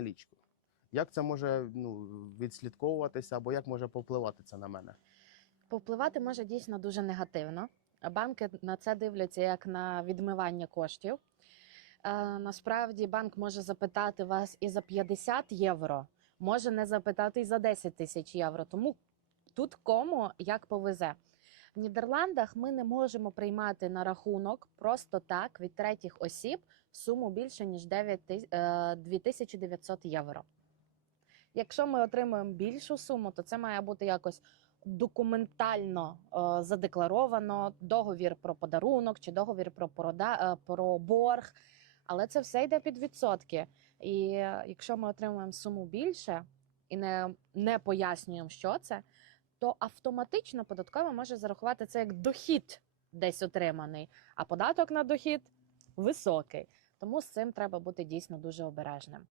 налічку. Як це може ну, відслідковуватися або як може повпливати це на мене? Повпливати може дійсно дуже негативно. Банки на це дивляться як на відмивання коштів. Е, насправді банк може запитати вас і за 50 євро, може не запитати і за 10 тисяч євро. Тому тут кому як повезе. В Нідерландах ми не можемо приймати на рахунок просто так від третіх осіб суму більше ніж 9 тис- е, 2900 євро. Якщо ми отримуємо більшу суму, то це має бути якось документально е, задекларовано договір про подарунок чи договір про прода, е, про борг. Але це все йде під відсотки. І якщо ми отримуємо суму більше і не, не пояснюємо, що це, то автоматично податкова може зарахувати це як дохід десь отриманий, а податок на дохід високий. Тому з цим треба бути дійсно дуже обережним.